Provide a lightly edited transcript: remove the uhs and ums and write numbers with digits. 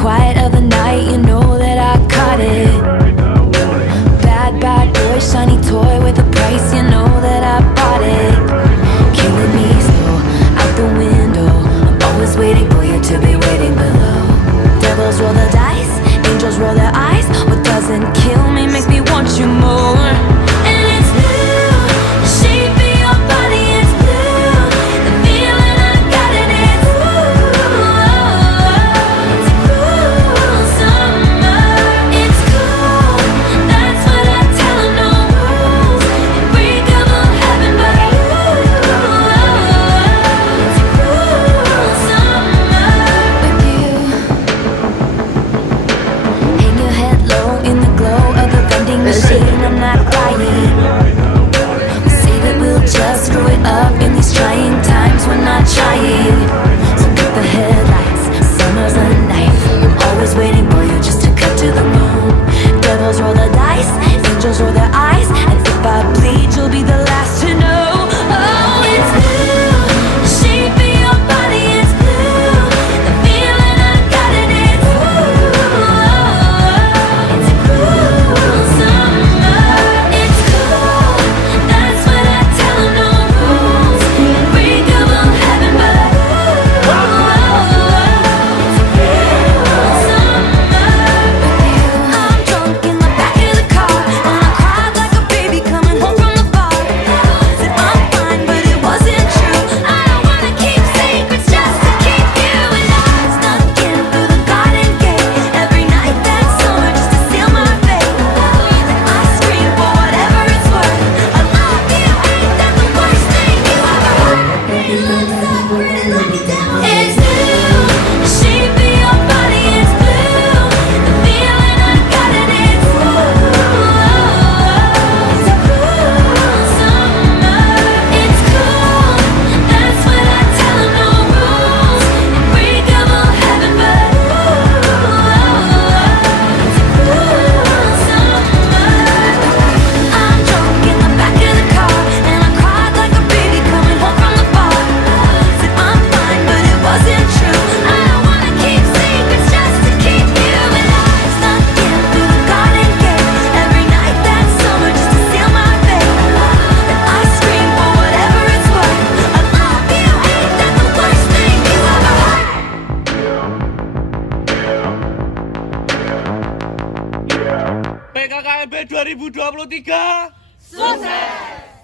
quiet of the night, you know that I caught it. Bad, bad boy, shiny toy with a price, you know that I bought it. Killing me slow, out the window. I'm always waiting for you to be waiting below. Devils roll the dice, angels roll their eyes. What doesn't kill me makes me want you more. And it's blue, the shape of your body is blue. The feeling I got in it's it's cool summer. It's cool, that's what I tell 'em, no rules. Unbreakable heaven, but it's cool summer with you. Hang your head low in the glow of the vending machine. I'm not lying. We say that we'll just screw it up in these trying times. We're not trying. So cut the headlights. Summer's a knife. I'm always waiting for you just to cut to the bone. Devils roll the dice, angels roll their eyes, and if I bleed, you'll be the last to know. Oh, it's blue. The shape of your body is blue. The feeling I got in it's cool summer. It's cool, that's what I tell 'em, no rules. Unbreakable heaven, but it's cool summer with you. I'm drunk in the back of the car, and I cried like a baby coming home from the bar. Said I'm fine, but it wasn't true. I don't wanna keep secrets just to keep you. And I snuck in through the garden gate every night that summer just to seal my fate. And I scream for whatever it's worth. I love you, ain't that the worst thing you ever heard? You look so pretty like a devil. It's blue, the shape of your body is blue. The feeling I got in it's cool summer. It's cool, that's what I tell 'em, no rules. Unbreakable heaven, but it's cool summer. I'm drunk in the back of the car, and I cried like a baby coming home from the bar. Said I'm fine, but it wasn't true. I don't wanna keep secrets just to keep you. And I snuck in through the garden gate every night that summer just to seal my fate. And I scream for whatever it's worth. I love you, ain't that the worst thing you ever heard? PKKMB 2023 Sukses!